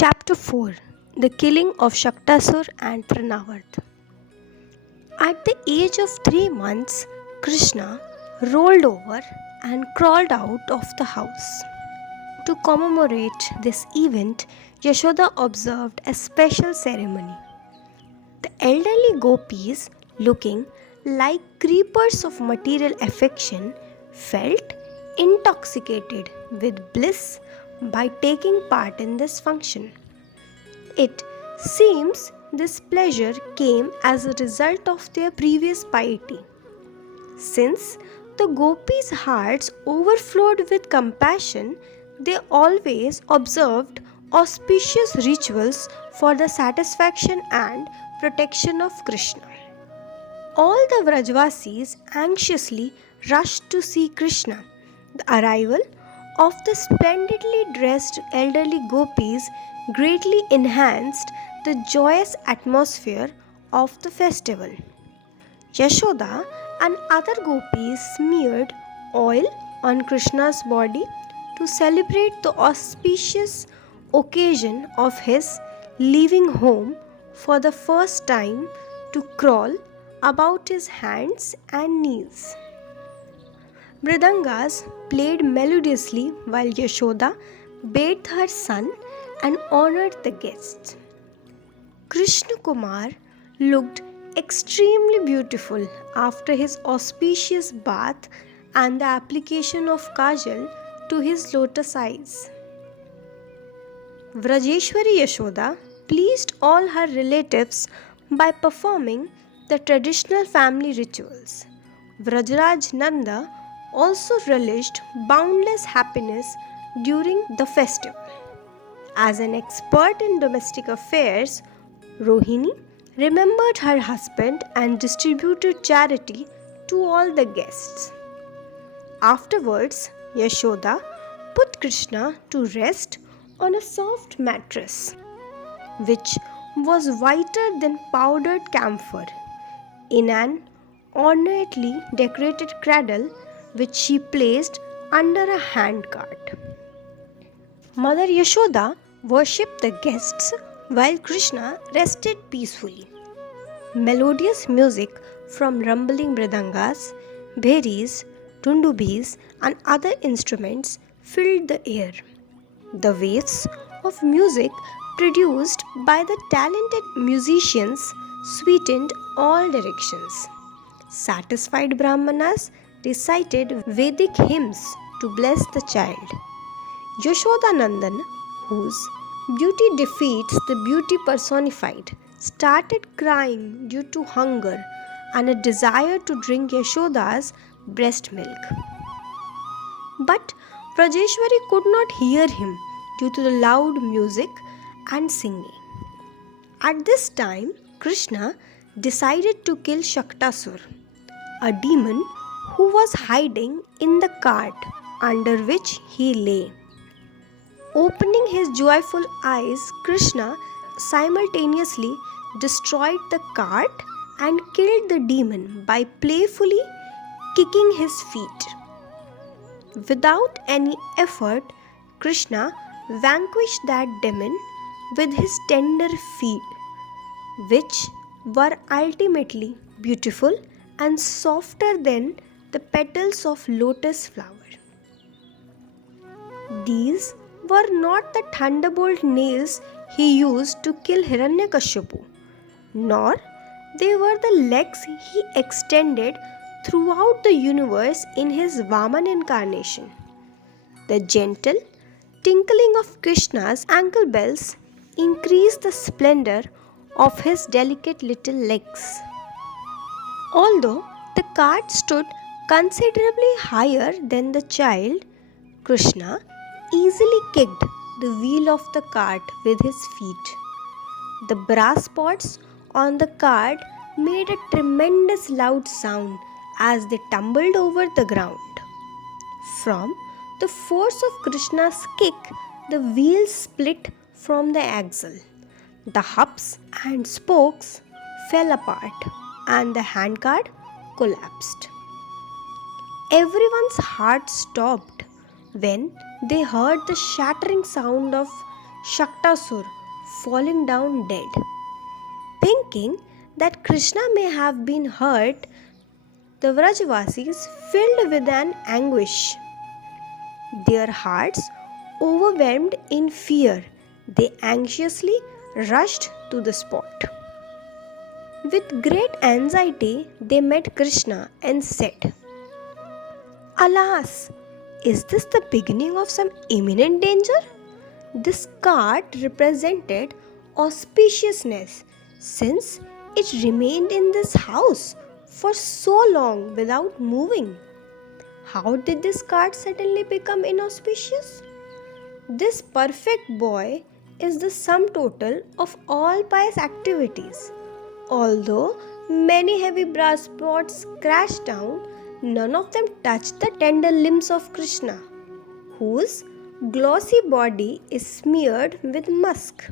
Chapter 4. The Killing of Shaktasur and Trinavarth. At the age of 3 months, Krishna rolled over and crawled out of the house. To commemorate this event, Yashoda observed a special ceremony. The elderly gopis, looking like creepers of material affection, felt intoxicated with bliss by taking part in this function. It seems this pleasure came as a result of their previous piety. Since the gopis' hearts overflowed with compassion, they always observed auspicious rituals for the satisfaction and protection of Krishna. All the Vrajvasis anxiously rushed to see Krishna. The arrival of the splendidly dressed elderly gopis greatly enhanced the joyous atmosphere of the festival. Yashoda and other gopis smeared oil on Krishna's body to celebrate the auspicious occasion of his leaving home for the first time to crawl about his hands and knees. Mridangas played melodiously while Yashoda bathed her son and honored the guests. Krishna Kumar looked extremely beautiful after his auspicious bath and the application of kajal to his lotus eyes. Vrajeshwari Yashoda pleased all her relatives by performing the traditional family rituals. Vrajraj Nanda also relished boundless happiness during the festival. As an expert in domestic affairs, Rohini remembered her husband and distributed charity to all the guests. Afterwards, Yashoda put Krishna to rest on a soft mattress, which was whiter than powdered camphor, in an ornately decorated cradle which she placed under a handcart. Mother Yashoda worshipped the guests while Krishna rested peacefully. Melodious music from rumbling mridangas, bheris, dundubis, and other instruments filled the air. The waves of music produced by the talented musicians sweetened all directions. Satisfied Brahmanas recited Vedic hymns to bless the child. Yashodanandan, whose beauty defeats the beauty personified, started crying due to hunger and a desire to drink Yashoda's breast milk. But Vrajeshwari could not hear him due to the loud music and singing. At this time, Krishna decided to kill Shaktasur, a demon who was hiding in the cart under which he lay. Opening his joyful eyes, Krishna simultaneously destroyed the cart and killed the demon by playfully kicking his feet. Without any effort, Krishna vanquished that demon with his tender feet, which were ultimately beautiful and softer than the petals of lotus flower. These were not the thunderbolt nails he used to kill Hiranyakashipu, nor they were the legs he extended throughout the universe in his Vaman incarnation. The gentle tinkling of Krishna's ankle bells increased the splendor of his delicate little legs. Although the cart stood considerably higher than the child, Krishna easily kicked the wheel of the cart with his feet. The brass pots on the cart made a tremendous loud sound as they tumbled over the ground. From the force of Krishna's kick, the wheels split from the axle. The hubs and spokes fell apart and the handcart collapsed. Everyone's heart stopped when they heard the shattering sound of Shaktasur falling down dead. Thinking that Krishna may have been hurt, the Vrajavasis filled with an anguish. Their hearts overwhelmed in fear, they anxiously rushed to the spot. With great anxiety, they met Krishna and said, "Alas, is this the beginning of some imminent danger?" This cart represented auspiciousness since it remained in this house for so long without moving. How did this cart suddenly become inauspicious? This perfect boy is the sum total of all pious activities. Although many heavy brass pots crashed down, none of them touched the tender limbs of Krishna, whose glossy body is smeared with musk.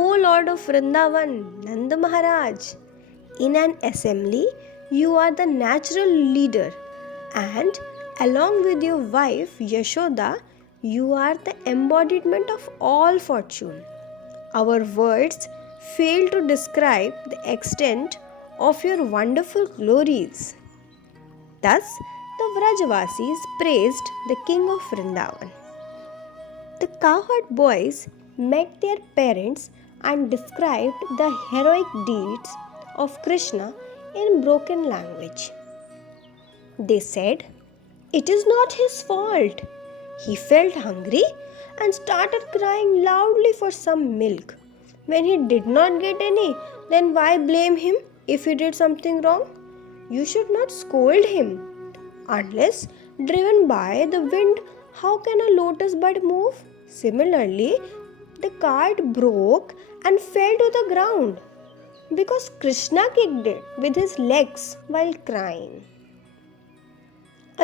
O Lord of Vrindavan, Nanda Maharaj, in an assembly you are the natural leader, and along with your wife Yashoda, you are the embodiment of all fortune. Our words fail to describe the extent of your wonderful glories. Thus, the Vrajavasis praised the king of Vrindavan. The cowherd boys met their parents and described the heroic deeds of Krishna in broken language. They said, "It is not his fault. He felt hungry and started crying loudly for some milk. When he did not get any, then why blame him if he did something wrong? You should not scold him. Unless driven by the wind, how can a lotus bud move?" Similarly, the cart broke and fell to the ground because Krishna kicked it with his legs while crying.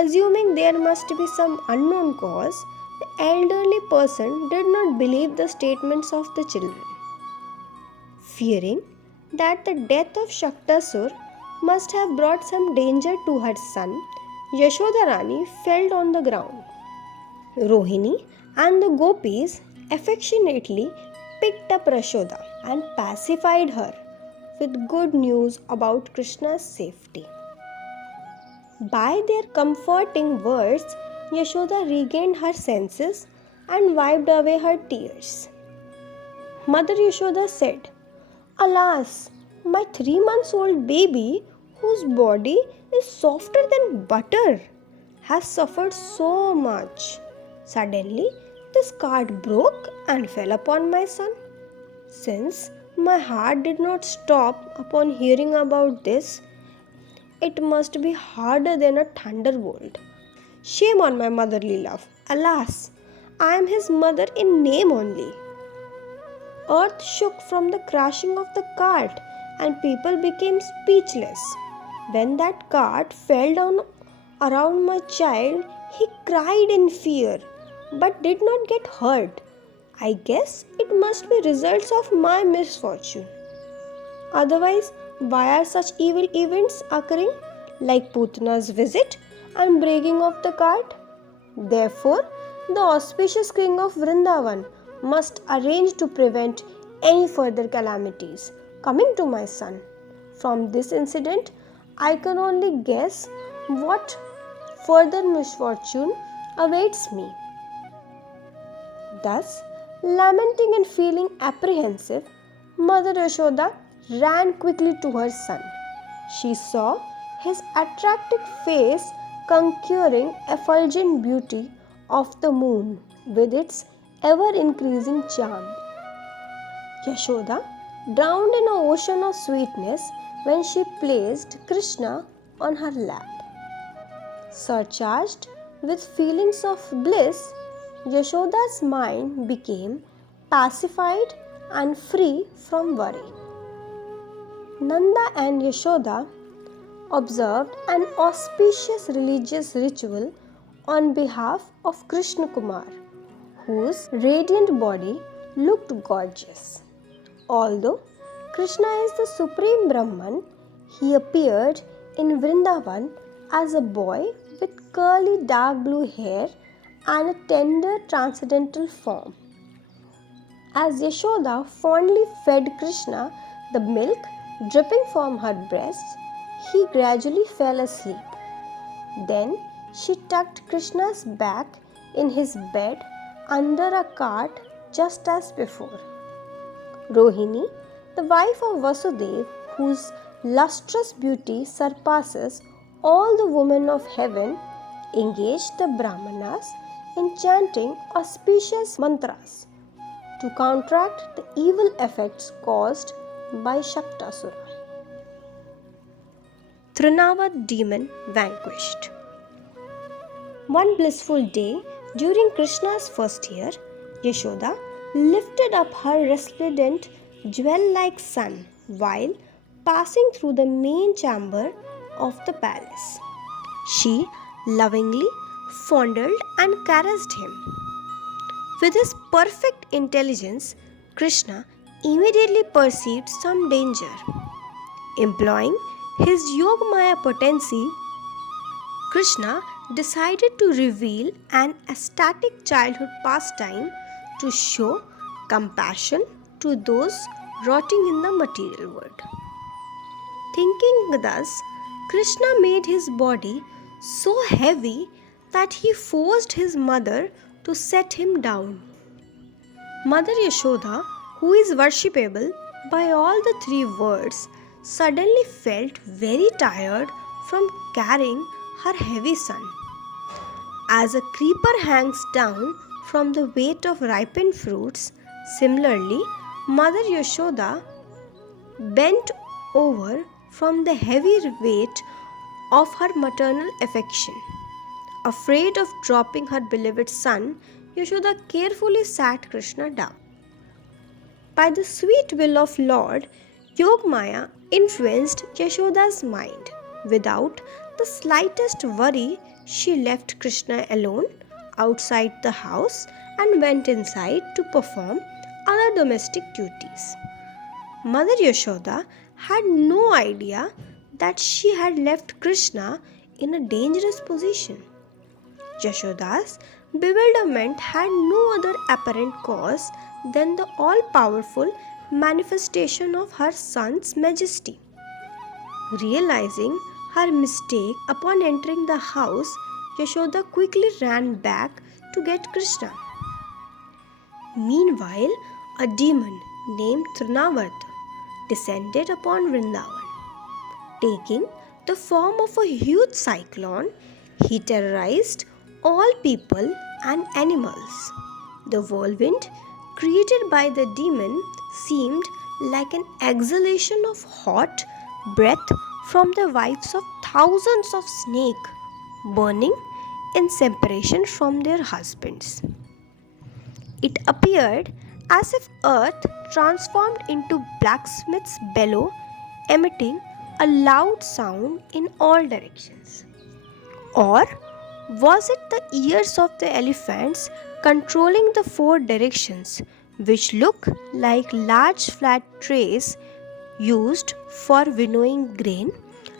Assuming there must be some unknown cause, the elderly person did not believe the statements of the children. Fearing that the death of Shaktasur must have brought some danger to her son, Yashoda Rani fell on the ground. Rohini and the gopis affectionately picked up Yashoda and pacified her with good news about Krishna's safety. By their comforting words, Yashoda regained her senses and wiped away her tears. Mother Yashoda said, "Alas, my 3 months old baby, whose body is softer than butter, has suffered so much. Suddenly, this cart broke and fell upon my son. Since my heart did not stop upon hearing about this, it must be harder than a thunderbolt. Shame on my motherly love. Alas, I am his mother in name only." Earth shook from the crashing of the cart and people became speechless. When that cart fell down around my child, he cried in fear but did not get hurt. I guess it must be results of my misfortune. Otherwise, why are such evil events occurring, like Putana's visit and breaking of the cart? Therefore, the auspicious king of Vrindavan must arrange to prevent any further calamities coming to my son. From this incident, I can only guess what further misfortune awaits me. Thus, lamenting and feeling apprehensive, Mother Yashoda ran quickly to her son. She saw his attractive face conquering effulgent beauty of the moon with its ever-increasing charm. Yashoda drowned in an ocean of sweetness when she placed Krishna on her lap. Surcharged with feelings of bliss, Yashoda's mind became pacified and free from worry. Nanda and Yashoda observed an auspicious religious ritual on behalf of Krishna Kumar, whose radiant body looked gorgeous. Although Krishna is the supreme Brahman, he appeared in Vrindavan as a boy with curly dark blue hair and a tender transcendental form. As Yashoda fondly fed Krishna the milk dripping from her breasts, he gradually fell asleep. Then she tucked Krishna's back in his bed under a cart just as before. Rohini, the wife of Vasudeva, whose lustrous beauty surpasses all the women of heaven, engaged the Brahmanas in chanting auspicious mantras to counteract the evil effects caused by Shaktasura. Trinavat demon vanquished. One blissful day during Krishna's first year, Yashoda lifted up her resplendent jewel-like son while passing through the main chamber of the palace. She lovingly fondled and caressed him. With his perfect intelligence, Krishna immediately perceived some danger. Employing his Yogamaya potency, Krishna decided to reveal an ecstatic childhood pastime to show compassion to those rotting in the material world. Thinking thus, Krishna made his body so heavy that he forced his mother to set him down. Mother Yashoda, who is worshipable by all the three worlds, suddenly felt very tired from carrying her heavy son. As a creeper hangs down from the weight of ripened fruits, similarly, Mother Yashoda bent over from the heavy weight of her maternal affection. Afraid of dropping her beloved son, Yashoda carefully sat Krishna down. By the sweet will of Lord, Yogamaya influenced Yashoda's mind. Without the slightest worry, she left Krishna alone outside the house and went inside to perform other domestic duties. Mother Yashoda had no idea that she had left Krishna in a dangerous position. Yashoda's bewilderment had no other apparent cause than the all-powerful manifestation of her son's majesty. Realizing her mistake upon entering the house, Yashoda quickly ran back to get Krishna. Meanwhile, a demon named Trinavat descended upon Vrindavan. Taking the form of a huge cyclone, he terrorized all people and animals. The whirlwind created by the demon seemed like an exhalation of hot breath from the wives of thousands of snakes burning in separation from their husbands. It appeared as if earth transformed into blacksmith's bellow, emitting a loud sound in all directions. Or was it the ears of the elephants controlling the four directions, which look like large flat trays used for winnowing grain,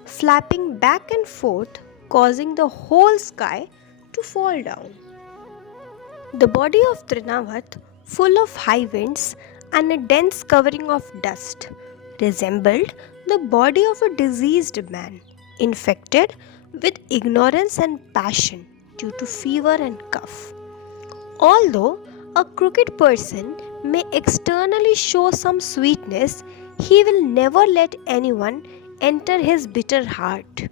flapping back and forth, causing the whole sky to fall down? The body of Trinavat, full of high winds and a dense covering of dust, resembled the body of a diseased man, infected with ignorance and passion due to fever and cough. Although a crooked person may externally show some sweetness, he will never let anyone enter his bitter heart.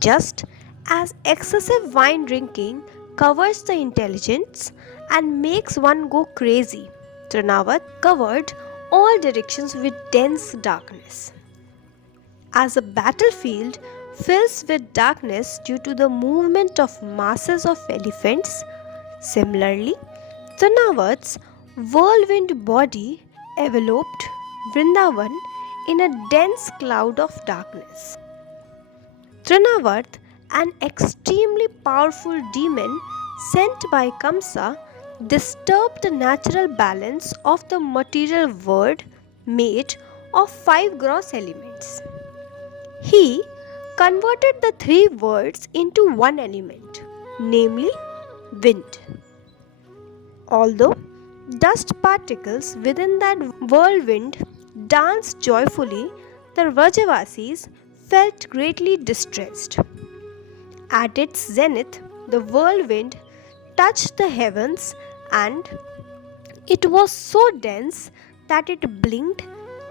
Just as excessive wine drinking covers the intelligence and makes one go crazy, Trinavat covered all directions with dense darkness. As a battlefield fills with darkness due to the movement of masses of elephants, similarly, Trinavat's whirlwind body enveloped Vrindavan in a dense cloud of darkness. Trinavat, an extremely powerful demon sent by Kamsa, disturbed the natural balance of the material world made of five gross elements. He converted the three worlds into one element, namely wind. Although dust particles within that whirlwind danced joyfully, the Vrajavasis felt greatly distressed. At its zenith, the whirlwind touched the heavens, and it was so dense that it blinked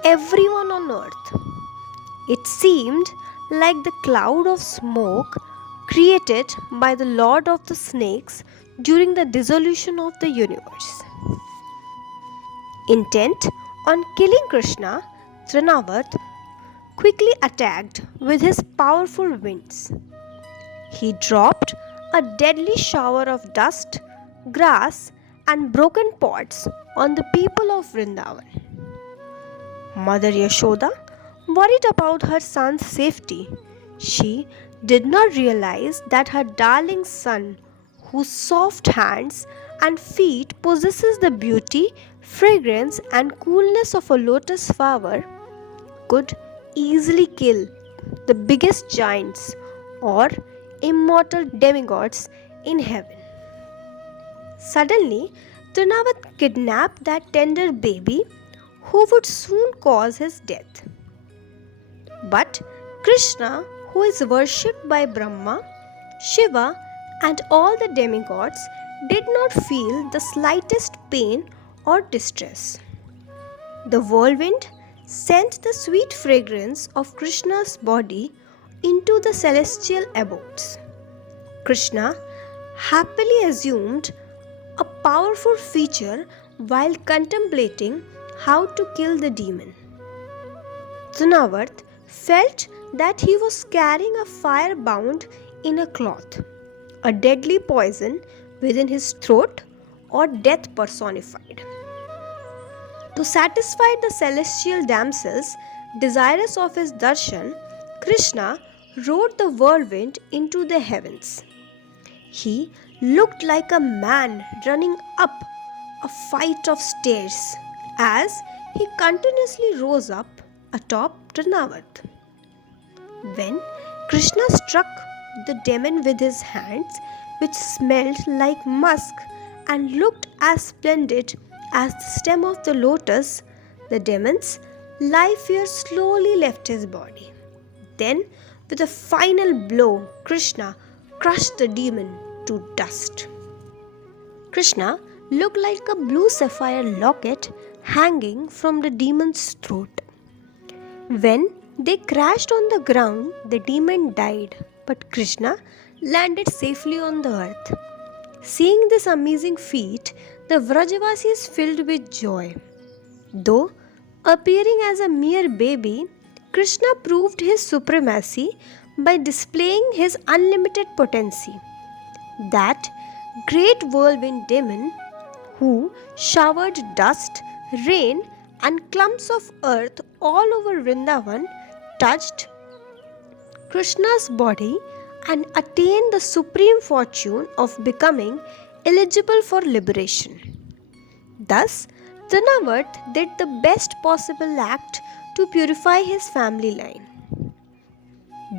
everyone on earth. It seemed like the cloud of smoke created by the Lord of the Snakes during the dissolution of the universe. Intent on killing Krishna, Trinavat quickly attacked with his powerful winds. He dropped a deadly shower of dust, grass, and broken pots on the people of Vrindavan. Mother Yashoda worried about her son's safety. She did not realize that her darling son, whose soft hands and feet possesses the beauty, fragrance, and coolness of a lotus flower, could easily kill the biggest giants or immortal demigods in heaven. Suddenly, Trinavat kidnapped that tender baby who would soon cause his death. But Krishna, who is worshipped by Brahma, Shiva, and all the demigods, did not feel the slightest pain or distress. The whirlwind sent the sweet fragrance of Krishna's body into the celestial abodes. Krishna happily assumed a powerful feature while contemplating how to kill the demon. Trinavat felt that he was carrying a fire bound in a cloth, a deadly poison within his throat, or death personified. To satisfy the celestial damsels desirous of his darshan, Krishna rode the whirlwind into the heavens. He looked like a man running up a flight of stairs as he continuously rose up atop Trinavat. When Krishna struck the demon with his hands, which smelled like musk and looked as splendid as the stem of the lotus, the demon's life fear slowly left his body. Then, with a final blow, Krishna crushed the demon to dust. Krishna looked like a blue sapphire locket hanging from the demon's throat. When they crashed on the ground, the demon died, but Krishna landed safely on the earth. Seeing this amazing feat, the Vrajavasis filled with joy. Though appearing as a mere baby, Krishna proved his supremacy by displaying his unlimited potency. That great whirlwind demon, who showered dust, rain, and clumps of earth all over Vrindavan, touched Krishna's body and attained the supreme fortune of becoming eligible for liberation. Thus, Trinavat did the best possible act to purify his family line.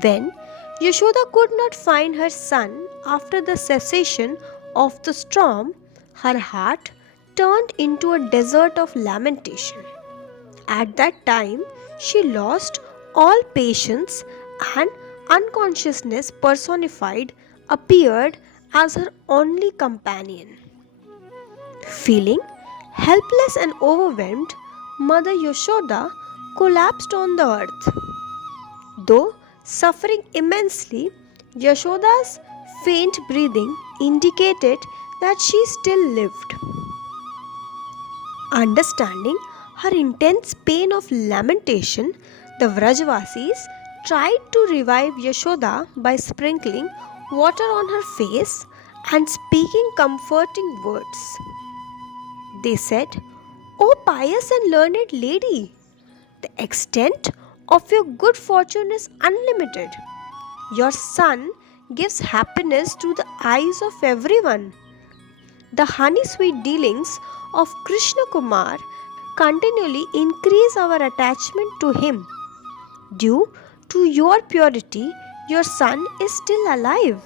When Yashoda could not find her son after the cessation of the storm, her heart turned into a desert of lamentation. At that time, she lost all patience, and unconsciousness personified appeared as her only companion. Feeling helpless and overwhelmed, Mother Yashoda collapsed on the earth. Though suffering immensely, Yashoda's faint breathing indicated that she still lived. Understanding her intense pain of lamentation, the Vrajavasis tried to revive Yashoda by sprinkling water on her face and speaking comforting words. They said, "O pious and learned lady, the extent of your good fortune is unlimited. Your son gives happiness to the eyes of everyone. The honey sweet dealings of Krishna Kumar continually increase our attachment to him. Due to your purity, your son is still alive.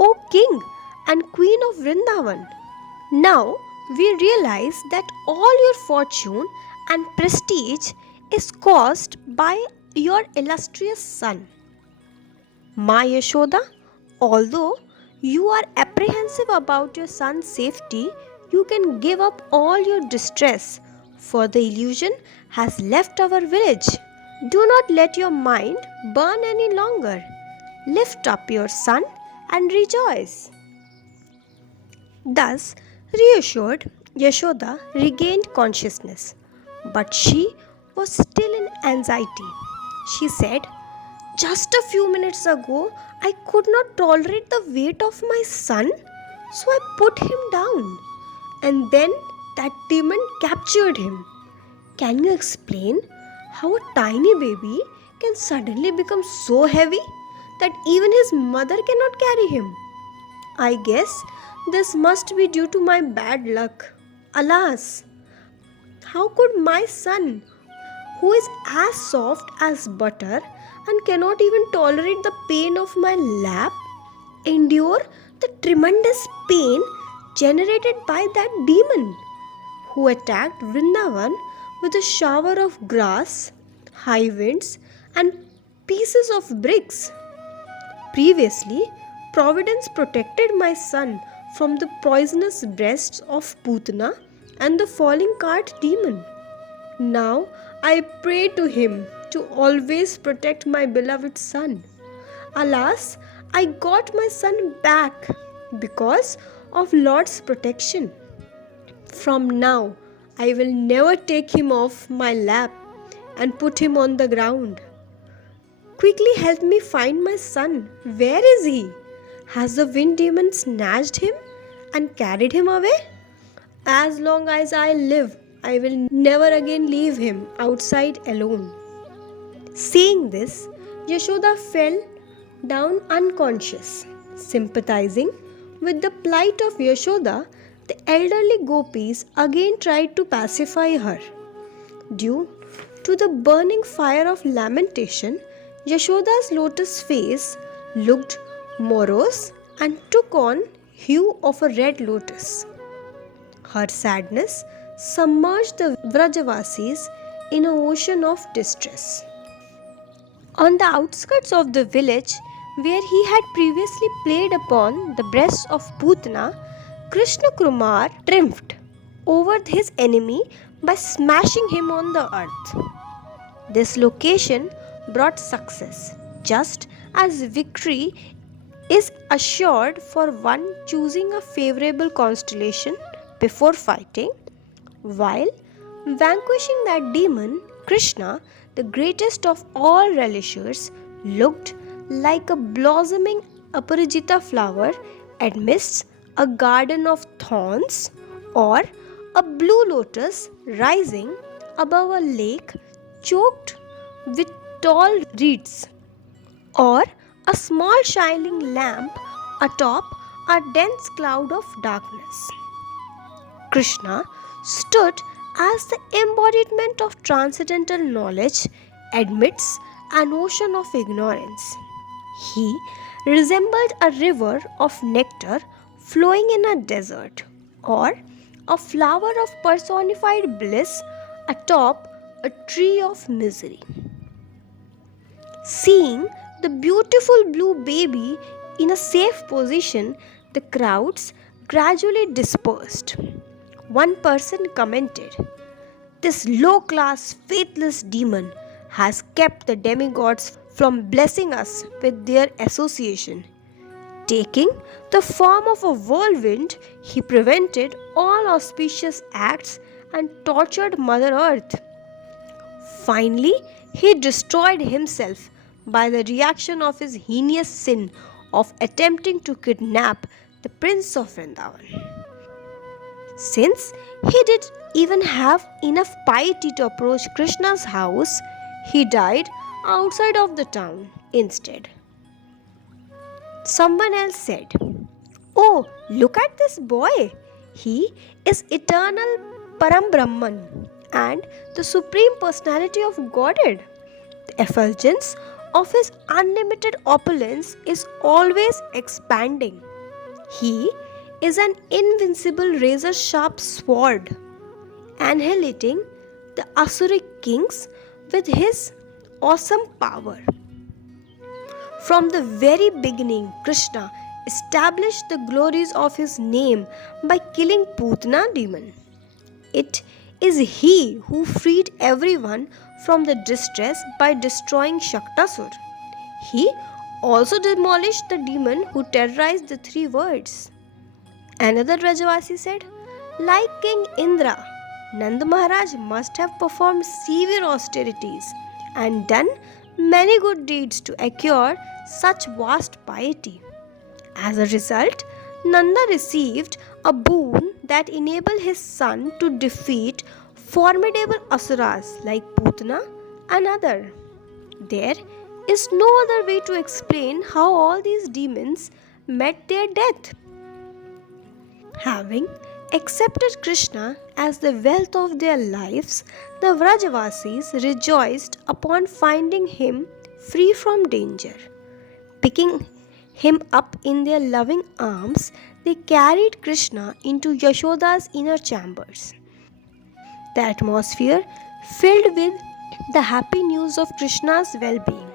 O King and Queen of Vrindavan, now we realize that all your fortune and prestige is caused by your illustrious son. Ma Yashoda, although you are apprehensive about your son's safety, you can give up all your distress, for the illusion has left our village. Do not let your mind burn any longer. Lift up your son and rejoice. Thus reassured, Yashoda regained consciousness, but she was still in anxiety. She said, "Just a few minutes ago, I could not tolerate the weight of my son, so I put him down, and then that demon captured him. Can you explain how a tiny baby can suddenly become so heavy that even his mother cannot carry him? I guess this must be due to my bad luck. Alas, how could my son, who is as soft as butter and cannot even tolerate the pain of my lap, endure the tremendous pain generated by that demon who attacked Vrindavan with a shower of grass, high winds, and pieces of bricks? Previously, Providence protected my son from the poisonous breasts of Putana and the falling cart demon. Now I pray to him to always protect my beloved son. Alas, I got my son back because of Lord's protection. From now, I will never take him off my lap and put him on the ground. Quickly help me find my son. Where is he? Has the wind demon snatched him and carried him away? As long as I live, I will never again leave him outside alone." Saying this, Yashoda fell down unconscious. Sympathizing with the plight of Yashoda, the elderly gopis again tried to pacify her. Due to the burning fire of lamentation, Yashoda's lotus face looked morose and took on hue of a red lotus. Her sadness submerged the Vrajavasis in an ocean of distress. On the outskirts of the village, where he had previously played upon the breasts of Putana, Krishna Kumar triumphed over his enemy by smashing him on the earth. This location brought success, just as victory is assured for one choosing a favorable constellation before fighting. While vanquishing that demon, Krishna, the greatest of all relishers, looked like a blossoming Aparijita flower amidst a garden of thorns, or a blue lotus rising above a lake choked with tall reeds, or a small shining lamp atop a dense cloud of darkness. Krishna stood as the embodiment of transcendental knowledge amidst an ocean of ignorance. He resembled a river of nectar flowing in a desert, or a flower of personified bliss atop a tree of misery. Seeing the beautiful blue baby in a safe position, the crowds gradually dispersed. One person commented, "This low class, faithless demon has kept the demigods from blessing us with their association. Taking the form of a whirlwind, he prevented all auspicious acts and tortured Mother Earth. Finally, he destroyed himself by the reaction of his heinous sin of attempting to kidnap the Prince of Vrindavan. Since he did even have enough piety to approach Krishna's house, he died outside of the town instead." Someone else said, "Oh, look at this boy. He is eternal Param Brahman and the Supreme Personality of Godhead. The effulgence of his unlimited opulence is always expanding. He is an invincible razor-sharp sword, annihilating the Asuric kings with his awesome power. From the very beginning, Krishna established the glories of his name by killing Putana demon. It is he who freed everyone from the distress by destroying Shaktasur. He also demolished the demon who terrorized the three worlds. Another Rajavasi said, like King Indra, Nanda Maharaj must have performed severe austerities and done many good deeds to acquire such vast piety. As a result, Nanda received a boon that enabled his son to defeat formidable asuras like Putana and other. There is no other way to explain how all these demons met their death. Having accepted Krishna as the wealth of their lives, the Vrajavasis rejoiced upon finding him free from danger. Picking him up in their loving arms, they carried Krishna into Yashoda's inner chambers. The atmosphere filled with the happy news of Krishna's well-being.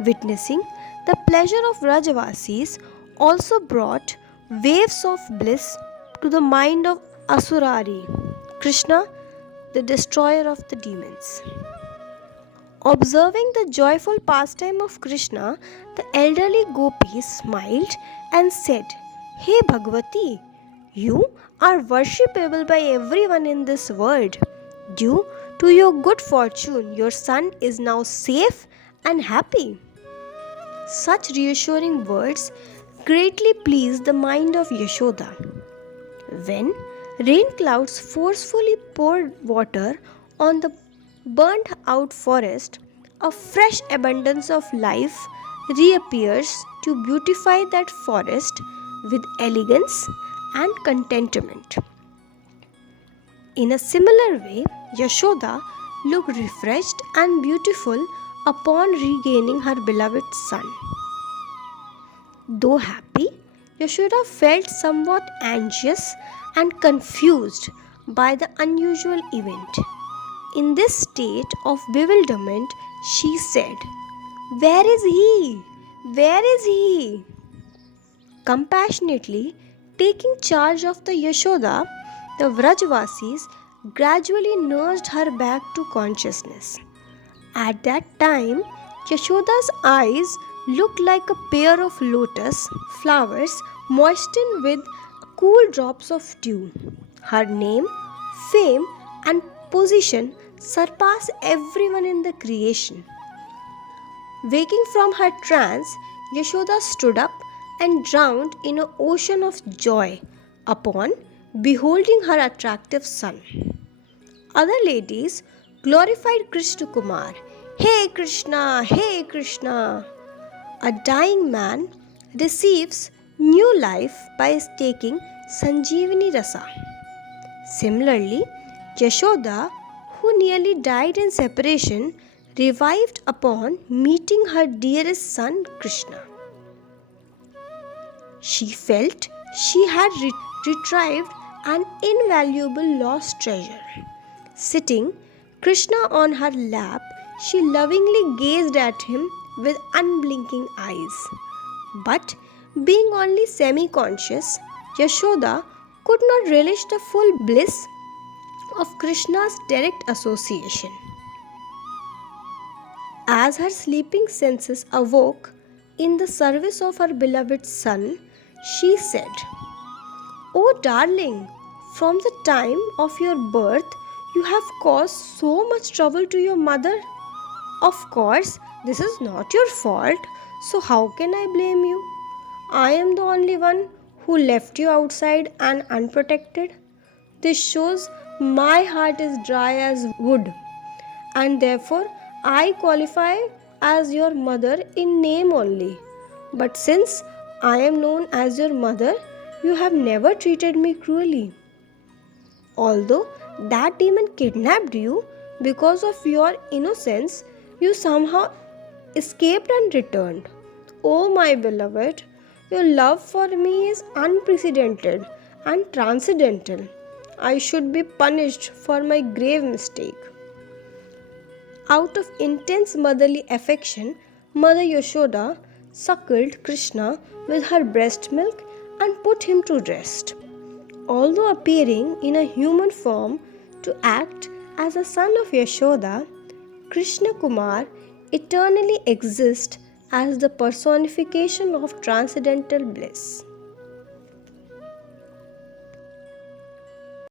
Witnessing the pleasure of Vrajavasis also brought waves of bliss to the mind of Asurari, Krishna, the destroyer of the demons. Observing the joyful pastime of Krishna, the elderly gopis smiled and said, Hey Bhagavati, you are worshipable by everyone in this world. Due to your good fortune, your son is now safe and happy. Such reassuring words greatly pleased the mind of Yashoda. When rain clouds forcefully poured water on the burnt out forest, a fresh abundance of life reappears to beautify that forest with elegance and contentment. In a similar way, Yashoda looked refreshed and beautiful upon regaining her beloved son. Though happy, Yashoda felt somewhat anxious and confused by the unusual event. In this state of bewilderment, she said, Where is he? Where is he? Compassionately taking charge of the Yashoda, the Vrajavasis gradually nursed her back to consciousness. At that time, Yashoda's eyes looked like a pair of lotus flowers moistened with cool drops of dew. Her name, fame, and position surpass everyone in the creation. Waking from her trance, Yashoda stood up and drowned in an ocean of joy upon beholding her attractive son. Other ladies glorified Krishna Kumar. Hey Krishna, hey Krishna! A dying man receives new life by taking Sanjeevani Rasa. Similarly, Yashoda, who nearly died in separation, revived upon meeting her dearest son Krishna. She felt she had retrieved an invaluable lost treasure. Sitting Krishna on her lap, she lovingly gazed at him with unblinking eyes. But being only semi-conscious, Yashoda could not relish the full bliss of Krishna's direct association. As her sleeping senses awoke in the service of her beloved son, she said, "Oh darling, from the time of your birth, you have caused so much trouble to your mother. Of course, this is not your fault, so how can I blame you? I am the only one who left you outside and unprotected. This shows my heart is dry as wood, and therefore I qualify as your mother in name only. But since I am known as your mother, you have never treated me cruelly. Although that demon kidnapped you, because of your innocence, you somehow escaped and returned. Oh my beloved, Your love for me is unprecedented and transcendental. I should be punished for my grave mistake. Out of intense motherly affection, Mother Yashoda suckled Krishna with her breast milk and put him to rest. Although appearing in a human form to act as a son of Yashoda, Krishna Kumar eternally exists as the personification of transcendental bliss.